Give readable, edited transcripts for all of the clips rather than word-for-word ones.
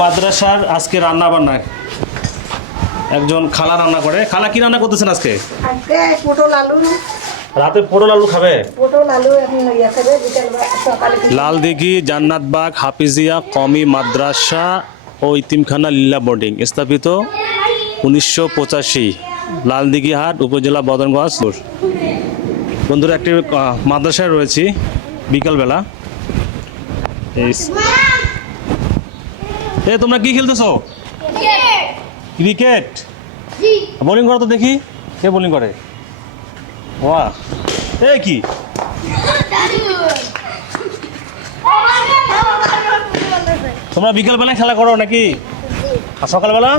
মাদ্রাসার আজকে রান্না বান্না একজন খালা রান্না করে। খালা কি রান্না করতেছেন আজকে? আজকে পটল আলু। রাতে পটল আলু খাবে? পটল আলু এখন ইয়া খাবে বিকেল সকালে। লালদিঘি জান্নাতবাগ হাফিজিয়া কওমি মাদ্রাসা ও ইতিমখানা লীলা বোর্ডিং স্থাপিত 1985, লালদিঘি হাট, উপজেলা বদনগঞ্জ। বন্ধুরা, একটি মাদ্রাসায় রয়েছি বিকালবেলা। তোমরা কি খেলতেছো? ক্রিকেট। বোলিং করো তো দেখি, কে বোলিং করে? বাহ, এই কি তোমরা বিকালবেলায় খেলা করো নাকি? আর সকালবেলা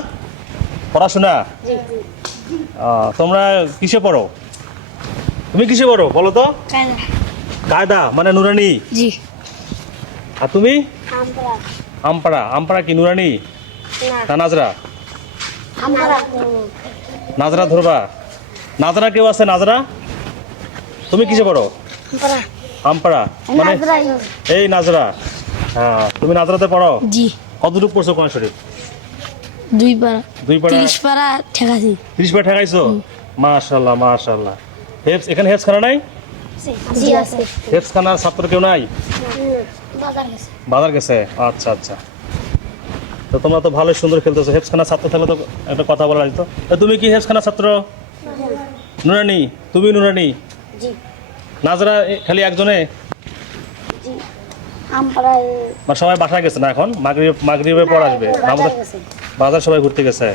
পড়াশোনা? তোমরা কিসে পড়ো? তুমি কিসে পড়ো বলো তো? কায়দা মানে নুরানি। আর তুমি? আমপাড়া। আমপাড়া কি নুরানি না নাজরা? নাজরা ধরবা। নাজরা কেউ আছে? নাজরা, তুমি কিসে পড়ো? আমপাড়া মানে এই নাজরা। হ্যাঁ, তুমি নাজরাতে পড়ো? জি। কতটুকু পড়ছো কোরআন শরীফ? 2 পারা। 2 পারা। 30 পারা ঠেকাছি। 30 পারা ঠেকাইছো? মাশাআল্লাহ মাশাআল্লাহ। এখানে হেফজখানা নাই? জি আছে। হেফজখানার ছাত্র কেউ নাই? বাজার গেছে। আচ্ছা আচ্ছা, তো তোমরা তো ভালো সুন্দর খেলতেছো। হেফজখানার ছাত্র থাকলে তো একটা কথা বলা যেত। তুমি কি হেফজখানার ছাত্র? নুরানি। তুমি নুরানি? জি। নাজরা খালি একজনে? জি। আমপাড়ায় মানে সবাই বাসায় গেছে না এখন? মাগরিবের পর আসবে। বাজার সবাই ঘুরতে গেছে।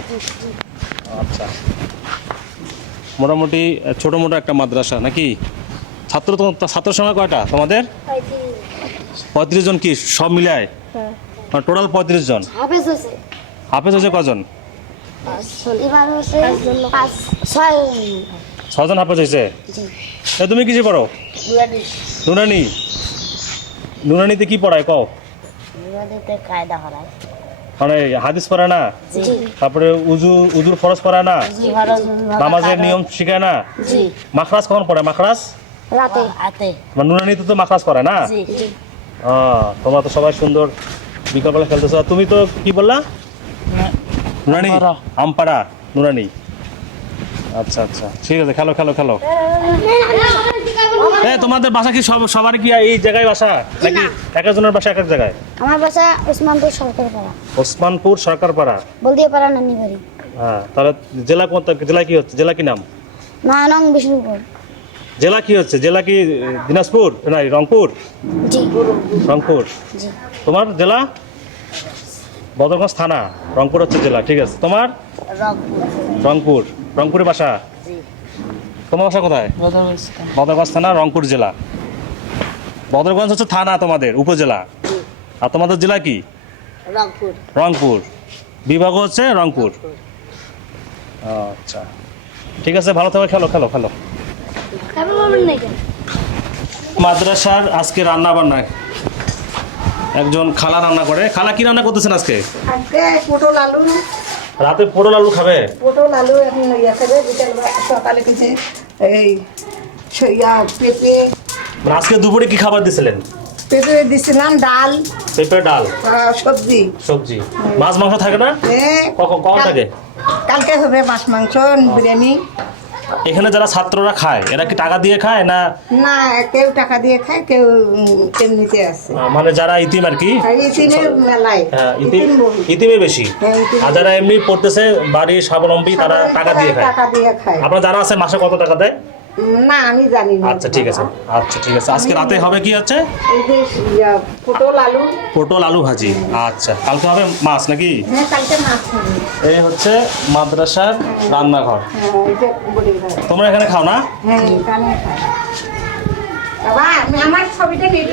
আচ্ছা, মোটামুটি ছোটো মোটো একটা মাদ্রাসা নাকি? ছাত্র সংখ্যা কয়টা তোমাদের? 35 জন। কি সব মিলায়? টোটাল 35 জন। হাফেজ হচ্ছে কজন? এবার হচ্ছে 5-6 6 জন হাফেজ হয়েছে। তুমি কিসে পড়ো? নুরানি। নুরানিতে কি পড়ায় কও? কায়দা করায়। মানে হাদিস পড়ায় না? তারপরে উজুর ফরজ পড়ায় না? নামাজের নিয়ম শিখায় না? মাখরাজ কখন পড়ে? মাখরাজ রাতে। মানে নুরানিতে তো মাখরাজ পড়ায় না? তোমরা তো সবাই সুন্দর বিকালবেলা খেলতেছো। আর তুমি তো কি বললা? নুরানি। আমপাড়া নুরানি। আচ্ছা আচ্ছা, ঠিক আছে, খেলো খেলো খেলো। তোমাদের বাসা কি সবার কি এই জায়গায় বাসা নাকি এক একজনের বাসা এক এক জায়গায়? আমার বাসা ওসমানপুর সরকারপাড়া। ওসমানপুর সরকারপাড়া। বলদিয়াপাড়া নানি বাড়ি। হ্যাঁ, তাহলে জেলা কোন? জেলা কি হচ্ছে? জেলা কি নাম? নয়নং বিষ্ণুপুর। জেলা কি হচ্ছে? জেলা কি দিনাজপুর না রংপুর? জি। রংপুর। জি। তোমার জেলা? বদরগঞ্জ থানা। রংপুর হচ্ছে জেলা। ঠিক আছে, তোমার? রংপুর। রংপুরের বাসা? তোমার বাসা কোথায়? বদরগঞ্জ থানা, রংপুর জেলা। বদরগঞ্জ হচ্ছে থানা, তোমাদের উপজেলা। আর তোমাদের জেলা কি? রংপুর। বিভাগ হচ্ছে রংপুর। আচ্ছা, ঠিক আছে, ভালো থাকবে। খেলো খেলো খেলো। মাদ্রাসার আজকে রান্না বান্না একজন খালা রান্না করে। খালা কি রান্না করতেছেন আজকে? আজকে পটল আলু। রাতে পটল আলু খাবে? পটল আলু এখন ইয়া খাবে বিকেল সকালে কিছু এই পেঁপে। মানে আজকে দুপুরে কি খাবার দিয়েছিলেন? পেঁপে দিছিলাম, ডাল। পেঁপে ডাল, সবজি। সবজি। মাছ মাংস থাকে না? কখন থাকে? কালকে হবে মাছ মাংস, বিরিয়ানি। এখানে যারা ছাত্ররা খায় এরা কি টাকা দিয়ে খায় না? না, কেউ টাকা দিয়ে খায়, কেউ এমনিতে আছে। মানে যারা ইতিম আর কি? ইতিমের মেলায়। হ্যাঁ, ইতিমে বেশি। আর যারা এমনি পড়তেছে বাড়ি স্বাবলম্বী তারা টাকা দিয়ে খায়। টাকা দিয়ে খায়। আপনার জানা আছে মাসে কত টাকা দেয়? না, আমি জানি না। আচ্ছা ঠিক আছে, আচ্ছা ঠিক আছে। আজকে রাতে হবে কি হচ্ছে? এই যে পটল আলু। পটল আলু ভাজি। আচ্ছা, কালকে হবে মাছ নাকি? হ্যাঁ, কালকে মাছ হবে। এই হচ্ছে মাদ্রাসার রান্নাঘর। হ্যাঁ, এটা বলি ভাই। তোমরা এখানে খাও না? হ্যাঁ, এখানে খাই। বাবা, আমি আমার ছবিটা নিয়ে